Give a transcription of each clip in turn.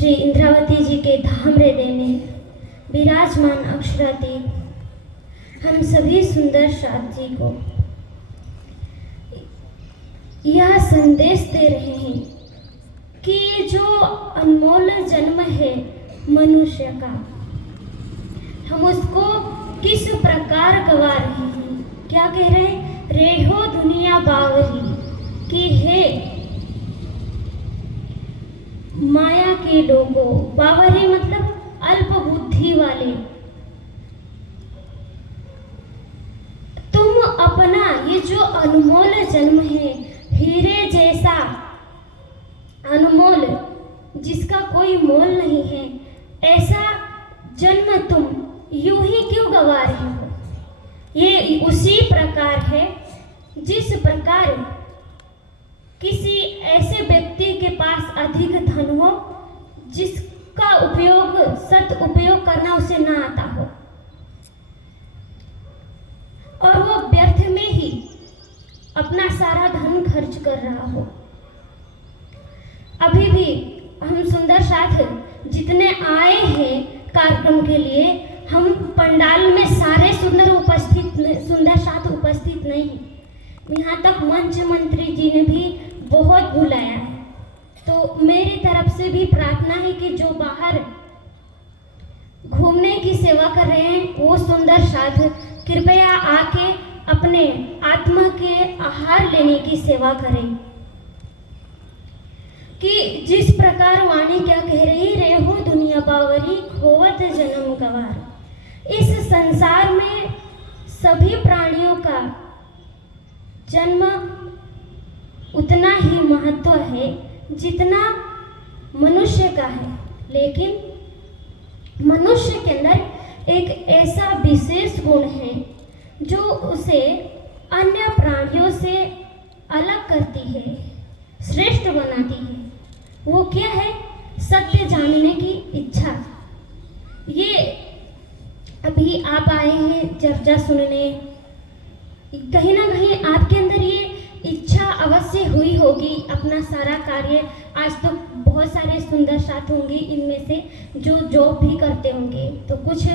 श्री इंद्रावती जी के धाम हृदय में विराजमान अक्षरातीत हम सभी सुंदर साथ जी को यह संदेश दे रहे हैं कि ये जो अनमोल जन्म है मनुष्य का, हम उसको किस प्रकार गवा रहे हैं। क्या कह रहे हैं? रेहो दुनिया बावरी कि हे माया के लोगों, बावरी मतलब अल्प बुद्धि वाले, तुम अपना ये जो अनमोल जन्म है, हीरे जैसा अनमोल जिसका कोई मोल नहीं है, ऐसा जन्म तुम यूं ही क्यों गवा रहे हो? ये उसी प्रकार है जिस प्रकार किसी ऐसे व्यक्ति के पास अधिक धन हो जिसका उपयोग सदुपयोग करना उसे ना आता हो और वो व्यर्थ में ही अपना सारा धन खर्च कर रहा हो। अभी भी हम सुंदर साथ जितने आए हैं कार्यक्रम के लिए, हम पंडाल में सारे सुंदर साथ उपस्थित नहीं, यहाँ तक मंच मंत्री जी ने भी बहुत बुलाया है। तो मेरी तरफ से भी प्रार्थना है कि जो बाहर घूमने की सेवा कर रहे हैं वो सुंदर साथ कृपया आके अपने आत्मा के आहार लेने की सेवा करें। कि जिस प्रकार वाणी क्या कह रही, रेहो दुनिया बावरी खोवत जन्म गवार। इस संसार में सभी प्राणियों का जन्म उतना ही महत्व है जितना मनुष्य का है, लेकिन मनुष्य के अंदर एक ऐसा विशेष गुण है जो उसे अन्य प्राणियों से अलग करती है, श्रेष्ठ बनाती है। वो क्या है? सत्य जानने की इच्छा। ये अभी आप आए हैं चर्चा सुनने, कहीं ना कहीं आपके अंदर ये इच्छा अवश्य हुई होगी अपना सारा कार्य। आज तो बहुत सारे सुंदर साथ होंगे इनमें से जो जॉब भी करते होंगे, तो कुछ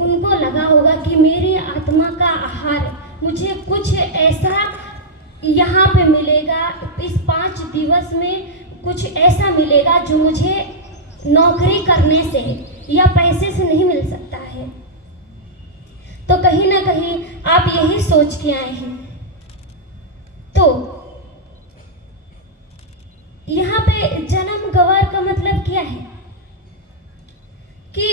उनको लगा होगा कि मेरी आत्मा का आहार, मुझे कुछ ऐसा यहाँ पे मिलेगा, इस 5 दिवस में कुछ ऐसा मिलेगा जो मुझे नौकरी करने से या पैसे से नहीं मिल सकता है। तो कहीं ना कहीं आप यही सोच के आए हैं। तो यहाँ पे जन्म गवार का मतलब क्या है? कि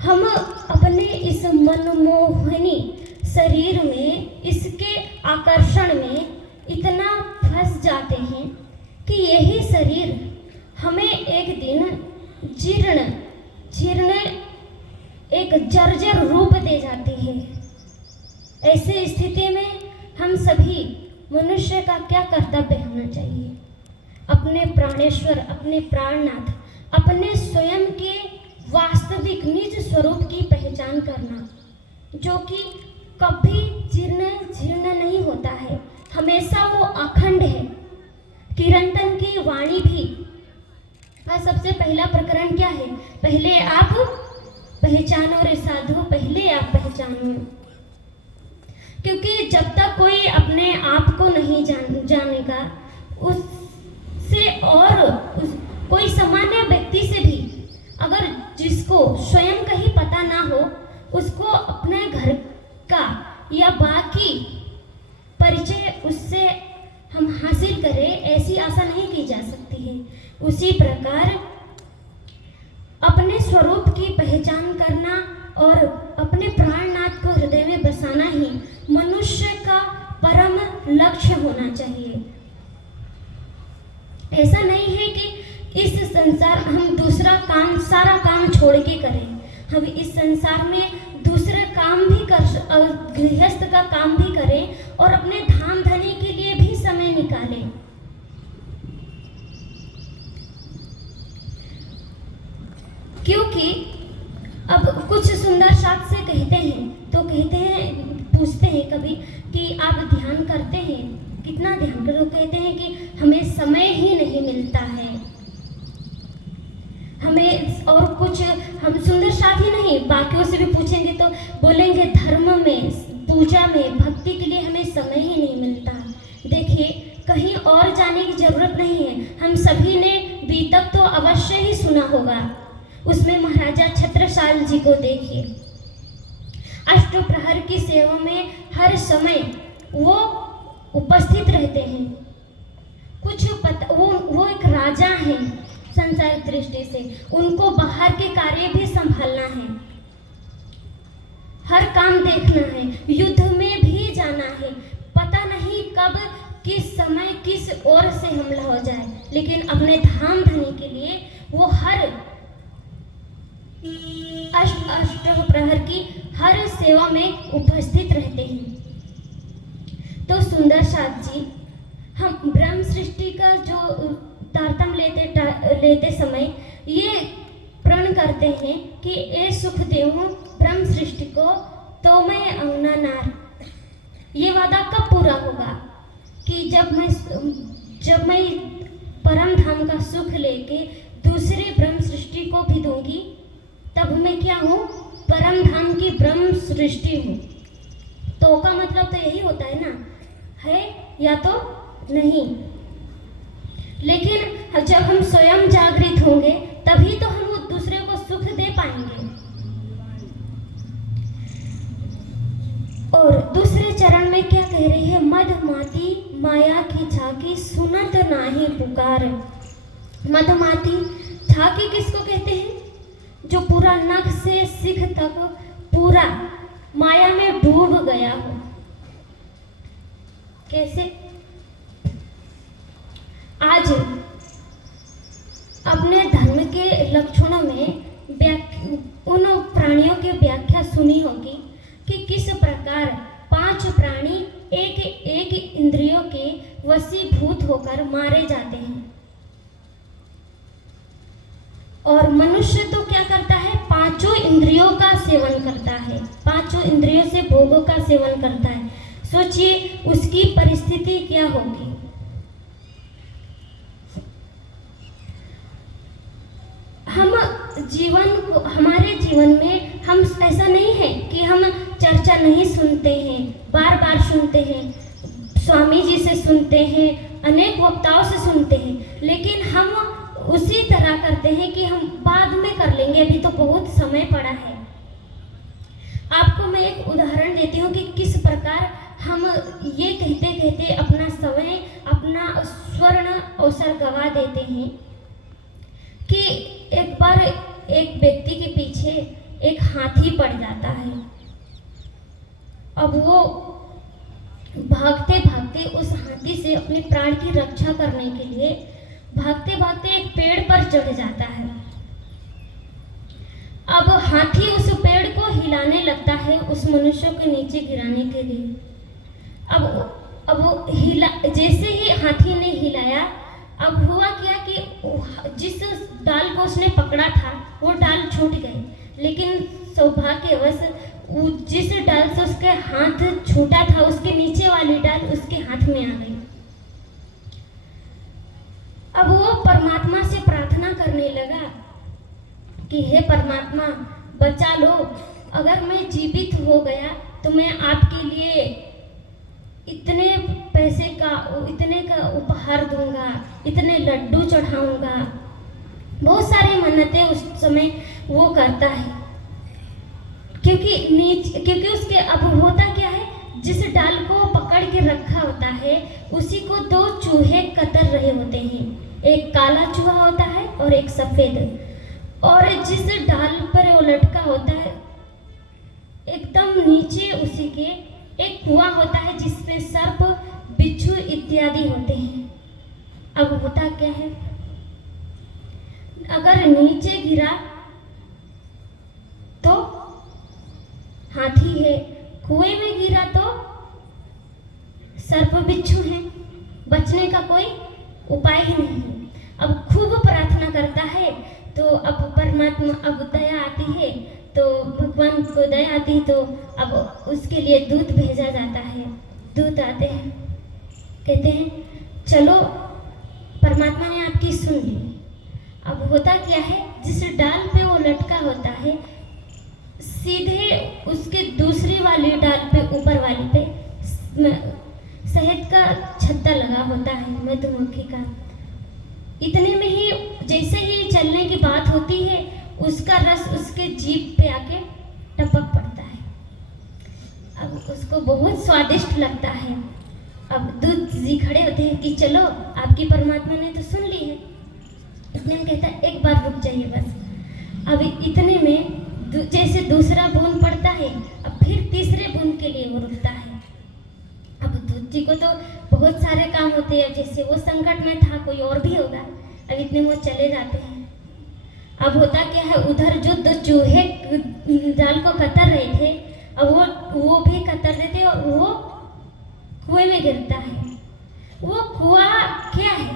हम अपने इस मनमोहनी शरीर में, इसके आकर्षण में इतना फंस जाते हैं कि यही शरीर हमें एक दिन जीर्ण एक जर्जर रूप दे जाती है। ऐसे स्थिति में हम सभी मनुष्य का क्या कर्तव्य होना चाहिए? अपने प्राणेश्वर, अपने प्राणनाथ, अपने स्वयं के वास्तविक निज स्वरूप की पहचान करना, जो कि कभी जीर्ण नहीं होता है, हमेशा वो अखंड है। किरंतन की वाणी भी सबसे पहला प्रकरण क्या है? पहले आप पहचानो रे साधु, पहले आप पहचानो। क्योंकि जब तक कोई अपने आप को नहीं जानेगा, उससे और कोई सामान्य व्यक्ति से भी अगर जिसको स्वयं का ही पता ना हो, उसको अपने घर का या बाकी परिचय उससे हम हासिल करें, ऐसी आशा नहीं की जा सकती है। उसी प्रकार अपने स्वरूप की पहचान करना और अपने प्राणनाथ को हृदय में बसाना ही मनुष्य का परम लक्ष्य होना चाहिए। ऐसा नहीं है कि इस संसार हम दूसरा काम, सारा काम छोड़ के करें। हम इस संसार में दूसरे काम भी गृहस्थ का काम भी करें और अपने धाम धनी के लिए भी समय निकालें। क्योंकि अब कुछ सुंदर साथ से कहते हैं, तो कहते हैं, पूछते हैं कभी कि आप ध्यान करते हैं, कितना ध्यान करो? कहते हैं कि हमें समय ही नहीं मिलता है। नहीं, बाकियों से भी पूछेंगे तो बोलेंगे धर्म में, पूजा में, भक्ति के लिए हमें समय ही नहीं मिलता। देखिए, कहीं और जाने की ज़रूरत नहीं है। हम सभी ने बीतक तो अवश्य ही सुना होगा, उसमें महाराजा छत्रसाल जी को देखिए, अष्टप्रहर की सेवा में हर समय वो उपस्थित रहते हैं। वो एक राजा हैं संसारिक दृष्टि से, उनको बाहर के कार्य भी संभालना है, हर काम देखना है, युद्ध में भी जाना है। पता नहीं कब किस समय किस ओर से हमला हो जाए, लेकिन अपने धाम धनी के लिए वो हर अष्टप्रहर की हर सेवा में उपस्थित रहते हैं। तो सुंदर साथ जी, हम ब्रह्म सृष्टि का जो तारतम्य लेते समय ये प्रण करते हैं कि ए सुख देहूं ब्रह्म सृष्टि को तो मैं अंगना नार। ये वादा कब पूरा होगा कि जब मैं परम धाम का सुख लेके दूसरे ब्रह्म सृष्टि को भी दूंगी, तब मैं क्या हूँ? परम धाम की ब्रह्म सृष्टि हूँ। तो का मतलब तो यही होता है ना, है या तो नहीं। लेकिन जब हम स्वयं जागृत होंगे तभी तो हम दूसरे को सुख दे पाएंगे। और दूसरे चरण में क्या कह रही है? मदमाती माया की झाकी सुनत नाही पुकार। मदमाती झाकी किसको कहते हैं? जो पूरा नख से सिख तक पूरा माया में डूब गया हो। कैसे? आज अपने धर्म के लक्षणों में उन प्राणियों की व्याख्या सुनी होगी कि किस प्रकार 5 प्राणी एक एक इंद्रियों के वशीभूत होकर मारे जाते हैं। और मनुष्य तो क्या करता है? 5 इंद्रियों का सेवन करता है, 5 इंद्रियों से भोगों का सेवन करता है। सोचिए उसकी परिस्थिति क्या होगी। हमारे जीवन में हम ऐसा नहीं है कि हम चर्चा नहीं सुनते हैं, बार बार सुनते हैं, स्वामी जी से सुनते हैं, अनेक वक्ताओं से सुनते हैं, लेकिन हम उसी तरह करते हैं कि हम बाद में कर लेंगे, अभी तो बहुत समय पड़ा है। आपको मैं एक उदाहरण देती हूँ कि किस प्रकार हम ये कहते कहते अपना समय, अपना स्वर्ण अवसर गवा देते हैं। कि एक बार एक व्यक्ति के पीछे एक हाथी पड़ जाता है। अब वो भागते भागते उस हाथी से अपने प्राण की रक्षा करने के लिए भागते भागते एक पेड़ पर चढ़ जाता है। अब हाथी उस पेड़ को हिलाने लगता है उस मनुष्य को नीचे गिराने के लिए। अब जैसे ही हाथी ने हिलाया, अब हुआ क्या कि जिस डाल को उसने पकड़ा था वो डाल छूट गए, लेकिन सौभाग्यवश जिस डाल से उसके हाथ छूटा था उसके नीचे वाली डाल उसके हाथ में आ गई। अब वो परमात्मा से प्रार्थना करने लगा कि हे परमात्मा बचा लो, अगर मैं जीवित हो गया तो मैं आपके लिए इतने पैसे का इतने का उपहार दूंगा, इतने लड्डू चढ़ाऊंगा। बहुत सारी मन्नतें उस समय वो करता है, क्योंकि उसके अब होता क्या है, जिस डाल को पकड़ के रखा होता है उसी को 2 चूहे कतर रहे होते हैं, एक काला चूहा होता है और एक सफेद। और जिस डाल पर वो लटका होता है एकदम नीचे उसी के एक कुआं होता है जिसमें सर्प, बिच्छू इत्यादि होते हैं। अब होता क्या है, अगर नीचे गिरा तो हाथी है, कुएं में गिरा तो सर्प बिच्छू है, बचने का कोई उपाय ही नहीं। अब खूब प्रार्थना करता है तो अब परमात्मा अब दया आती है, तो भगवान को दया आती है, तो अब उसके लिए दूत भेजा जाता है। दूत आते हैं, कहते हैं चलो परमात्मा ने आपकी सुन ली। अब होता क्या है, जिस डाल पे वो लटका होता है सीधे उसके दूसरी वाली डाल पे, ऊपर वाली पे शहद का छत्ता लगा होता है मधुमक्खी का। इतने में ही जैसे ही चलने की बात होती है, उसका रस उसके जीभ पे आके टपक पड़ता है। अब उसको बहुत स्वादिष्ट लगता है। अब दूध जी खड़े होते हैं कि चलो, आपकी परमात्मा ने तो सुन ली है। इतने में कहता है एक बार रुक जाइए बस। अब इतने में जैसे दूसरा बूंद पड़ता है, अब फिर तीसरे बूंद के लिए वो रुकता है। अब दूध जी को तो बहुत सारे काम होते हैं, जैसे वो संकट में था, कोई और भी होगा। अब इतने वो चले जाते हैं। अब होता क्या है, उधर जो दो चूहे जाल को कतर रहे थे, अब वो भी कतर देते और वो कुएं में गिरता है। वो कुआं क्या है?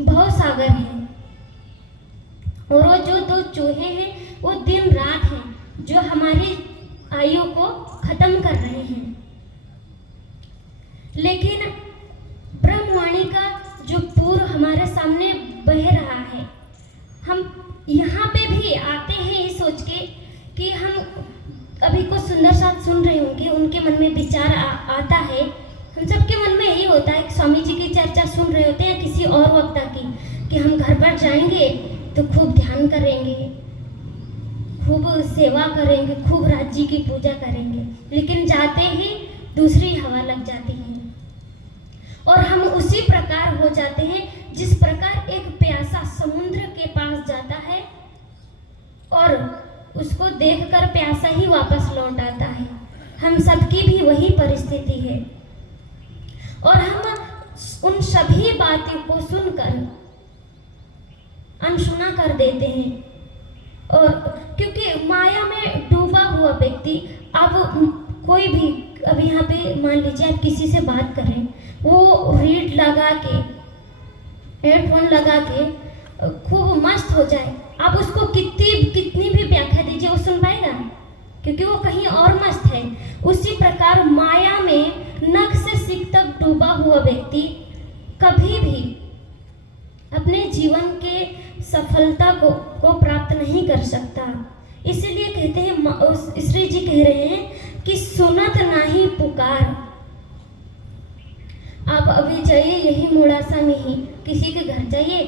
भव सागर है। और वो जो दो चूहे हैं वो दिन रात हैं जो हमारी आयु को खत्म कर रहे हैं। लेकिन ब्रह्मवाणी का जो पूर्व हमारे सामने बह रहा है, हम यहाँ पे भी आते हैं ये सोच के कि हम अभी कुछ सुंदर साथ सुन रहे होंगे, उनके मन में विचार आता है। हम सबके मन में यही होता है कि स्वामी जी की चर्चा सुन रहे होते हैं किसी और वक्ता की, कि हम घर पर जाएंगे तो खूब ध्यान करेंगे, खूब सेवा करेंगे, खूब राज जी की पूजा करेंगे। लेकिन जाते ही दूसरी हवा लग जाती है और हम उसी प्रकार हो जाते हैं जिस प्रकार एक प्यासा समुद्र के पास जाता है और उसको देखकर प्यासा ही वापस लौट आता है। हम सबकी भी वही परिस्थिति है और हम उन सभी बातों को सुनकर अनसुना कर देते हैं। और क्योंकि माया में डूबा हुआ व्यक्ति, अब कोई भी, अब यहाँ पे मान लीजिए आप किसी से बात करें, वो रीड लगा के, हेडफोन लगा के खूब मस्त हो जाए, आप उसको कितनी भी व्याख्या दीजिए वो सुन पाएगा, क्योंकि वो कहीं और मस्त है। उसी प्रकार माया में नख से सिर तक डूबा हुआ व्यक्ति कभी भी अपने जीवन के सफलता को प्राप्त नहीं कर सकता। इसीलिए कहते हैं, श्री जी कह रहे हैं कि सुनत नहीं पुकार। आप अभी जाइए यही मोड़ासा में ही किसी के घर जाइए,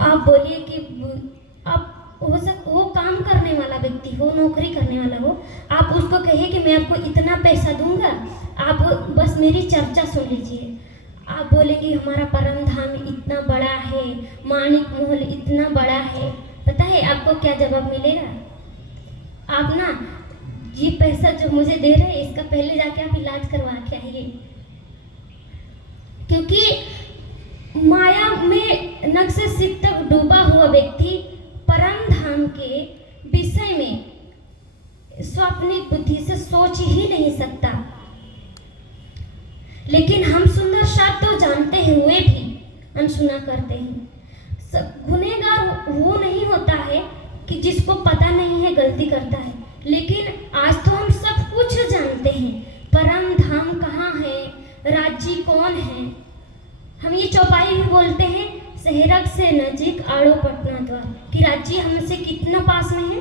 आप बोलिए कि आप वो काम करने वाला व्यक्ति हो, नौकरी करने वाला हो, आप उसको कहिए कि मैं आपको इतना पैसा दूंगा, आप बस मेरी चर्चा सुन लीजिए। आप बोलेंगे हमारा परम धाम इतना बड़ा है, माणिक महल इतना बड़ा है। पता है आपको क्या जवाब मिलेगा? आप ना ये पैसा जो मुझे दे रहे हैं इसका पहले जाके आप इलाज करवा के आइए, क्योंकि माया में नख से सिर तक डूबा हुआ व्यक्ति परम धाम के विषय में स्वाप्निक बुद्धि से सोच ही नहीं सकता। लेकिन हम सुंदर साथ तो जानते हुए भी अनसुना करते हैं। गुनहगार वो नहीं होता है कि जिसको पता नहीं है गलती करता है, लेकिन आज तो हम सब कुछ जानते हैं। परम धाम कहाँ है, राज्य कौन है। हम ये चौपाई भी बोलते हैं, शहरक से नजीक आड़ो पटना द्वार, कि राज्य हमसे कितना पास में है,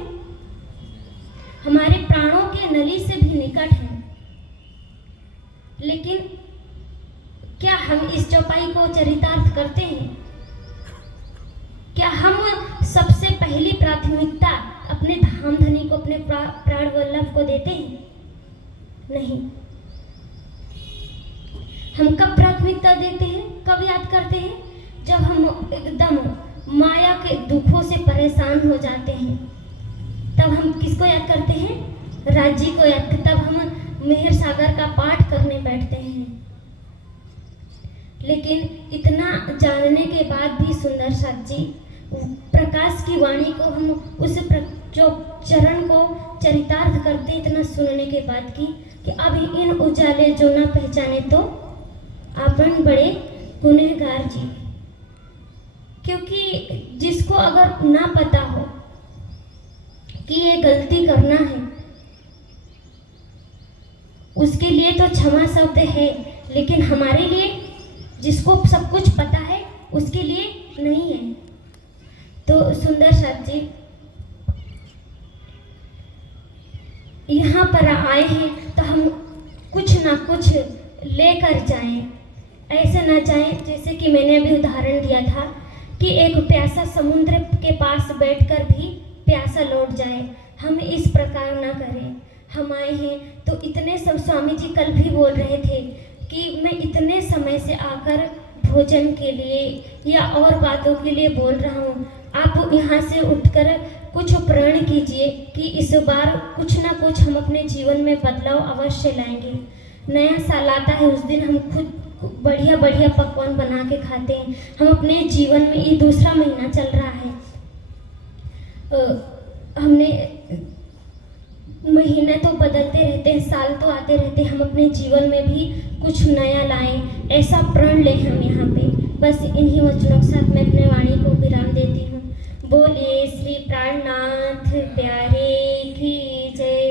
हमारे प्राणों के नली से भी निकट है। लेकिन क्या हम इस चौपाई को चरितार्थ करते हैं? क्या हम सबसे पहली प्राथमिकता अपने धाम धनी को, अपने प्राण वल्लभ को देते हैं? नहीं। हम कब प्राथमिकता देते हैं, कब याद करते हैं? जब हम एकदम माया के दुखों से परेशान हो जाते हैं, तब हम किसको याद करते हैं? राज्य को याद करते। तब हम मेहर सागर का पाठ करने बैठते हैं। लेकिन इतना जानने के बाद भी सुंदर साथ जी प्रकाश की वाणी को हम उस जो चरण को चरितार्थ करते, इतना सुनने के बाद कि अब इन उजाले जो ना पहचाने तो अपन बड़े गुनहगार जी। क्योंकि जिसको अगर ना पता हो कि ये गलती करना है, उसके लिए तो क्षमा शब्द है, लेकिन हमारे लिए जिसको सब कुछ पता है उसके लिए नहीं है। तो सुंदर साथ जी यहाँ पर आए हैं तो हम कुछ ना कुछ लेकर जाएं। ऐसे ना जाएं जैसे कि मैंने अभी उदाहरण दिया था कि एक प्यासा समुद्र के पास बैठकर भी प्यासा लौट जाए। हम इस प्रकार ना करें। हम आए हैं तो इतने सब, स्वामी जी कल भी बोल रहे थे कि मैं इतने समय से आकर भोजन के लिए या और बातों के लिए बोल रहा हूँ। आप यहाँ से उठकर कुछ प्रण कीजिए कि इस बार कुछ ना कुछ हम अपने जीवन में बदलाव अवश्य लाएंगे। नया साल आता है, उस दिन हम खुद बढ़िया बढ़िया पकवान बना के खाते हैं। हम अपने जीवन में, ये दूसरा महीना चल रहा है, हमने महीने तो बदलते रहते हैं, साल तो आते रहते हैं, हम अपने जीवन में भी कुछ नया लाएं, ऐसा प्रण लें हम यहाँ पे। बस इन्हीं वचनों के साथ मैं अपने वाणी को विराम देती हूँ। बोलिए श्री प्राणनाथ प्यारे की जय।